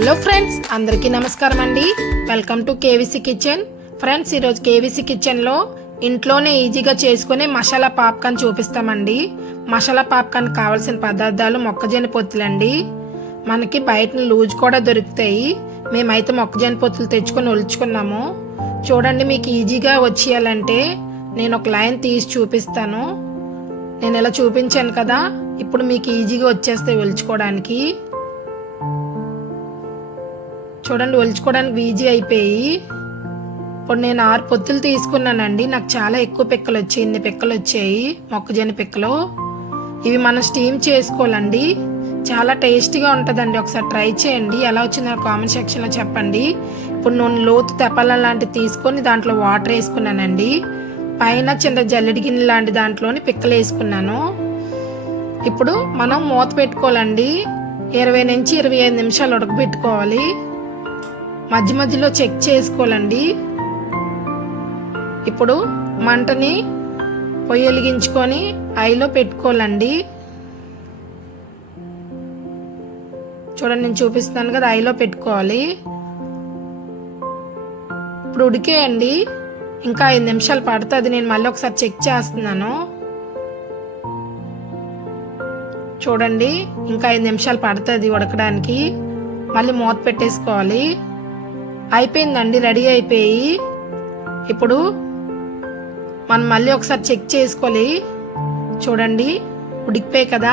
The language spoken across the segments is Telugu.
హలో ఫ్రెండ్స్ అందరికీ నమస్కారం అండి. Welcome to KVC kitchen. Friends ఈరోజు కేవీసీ కిచెన్లో ఇంట్లోనే ఈజీగా చేసుకునే మసాలా పాప్కార్న్ చూపిస్తామండి. మసాలా పాప్కార్న్ కావాల్సిన పదార్థాలు మొక్కజొన్న పొత్తులండి. మనకి బయట లూజ్ కూడా దొరుకుతాయి. మేమైతే మొక్కజొన్న పొత్తులు తెచ్చుకొని ఒలుచుకున్నాము. చూడండి మీకు ఈజీగా వచ్చేయాలంటే నేను ఒక లైన్ తీసి చూపిస్తాను. నేను ఇలా చూపించాను కదా ఇప్పుడు మీకు ఈజీగా వచ్చేస్తాయి ఒలుచుకోవడానికి. చూడండి ఒలుచుకోవడానికి ఈజీ అయిపోయి ఇప్పుడు నేను ఆరు పొత్తులు తీసుకున్నానండి. నాకు చాలా ఎక్కువ పిక్కలు వచ్చాయి ఇన్ని పిక్కలు వచ్చాయి మొక్కజొన్న పిక్కలు. ఇవి మనం స్టీమ్ చేసుకోవాలండి. చాలా టేస్టీగా ఉంటుందండి. ఒకసారి ట్రై చేయండి. ఎలా వచ్చిందో కామెంట్ సెక్షన్లో చెప్పండి. ఇప్పుడు నేను లోతు తెప్పల లాంటివి తీసుకొని దాంట్లో వాటర్ వేసుకున్నానండి. పైన చిన్న జల్లెడి గిన్నె లాంటి దాంట్లోని పిక్కలు వేసుకున్నాను. ఇప్పుడు మనం మూత పెట్టుకోవాలండి. ఇరవై నుంచి ఇరవై ఐదు నిమిషాలు ఉడకబెట్టుకోవాలి. మధ్య మధ్యలో చెక్ చేసుకోవాలండి. ఇప్పుడు మంటని పొయ్యి వెలిగించుకొని ఐలో పెట్టుకోవాలండి. చూడండి నేను చూపిస్తున్నాను కదా ఐలో పెట్టుకోవాలి. ఇప్పుడు ఉడికేయండి. ఇంకా ఐదు నిమిషాలు పడుతుంది. నేను మళ్ళీ ఒకసారి చెక్ చేస్తున్నాను. చూడండి ఇంకా ఐదు నిమిషాలు పడుతుంది ఉడకడానికి. మళ్ళీ మూత పెట్టేసుకోవాలి. అయిపోయిందండి రెడీ అయిపోయి. ఇప్పుడు మనం మళ్ళీ ఒకసారి చెక్ చేసుకోవాలి. చూడండి ఉడికిపోయి కదా?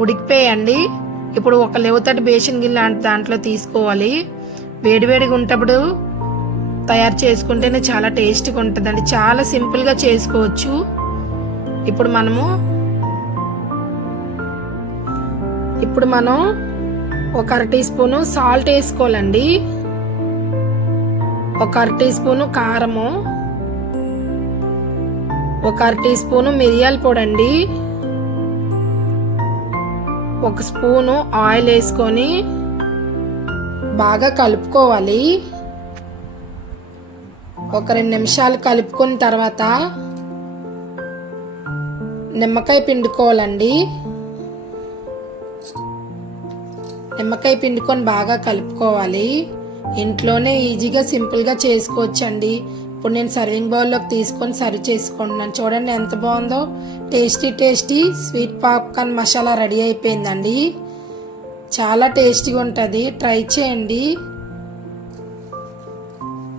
ఉడికిపోయండి. ఇప్పుడు ఒక లేవతటి బేసిన్ గిన్నె లాంటి దాంట్లో తీసుకోవాలి. వేడివేడిగా ఉంటప్పుడు తయారు చేసుకుంటేనే చాలా టేస్టీగా ఉంటుందండి. చాలా సింపుల్గా చేసుకోవచ్చు. ఇప్పుడు మనము ఇప్పుడు మనం ఒక అర టీ స్పూను సాల్ట్ వేసుకోవాలండి. ఒక అర టీ స్పూను కారము. ఒక అర టీ స్పూను మిరియాల పొడి అండి ఒక స్పూను ఆయిల్ వేసుకొని బాగా కలుపుకోవాలి. ఒక రెండు నిమిషాలు కలుపుకున్న తర్వాత నిమ్మకాయ పిండుకోవాలండి. నిమ్మకాయ పిండుకొని బాగా కలుపుకోవాలి. ఇంట్లోనే ఈజీగా సింపుల్గా చేసుకోవచ్చండి. ఇప్పుడు నేను సర్వింగ్ బౌల్లోకి తీసుకొని సర్వ్ చేసుకుంటున్నాను. చూడండి ఎంత బాగుందో. Tasty tasty sweet popcorn masala ready అయిపోయిందండి. చాలా టేస్టీగా ఉంటుంది. ట్రై చేయండి.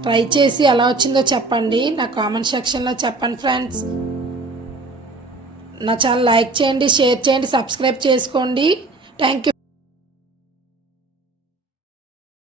ట్రై చేసి ఎలా వచ్చిందో చెప్పండి. నా కామెంట్ సెక్షన్లో చెప్పండి ఫ్రెండ్స్. నా ఛానల్ లైక్ చేయండి షేర్ చేయండి సబ్స్క్రైబ్ చేసుకోండి. Thank you.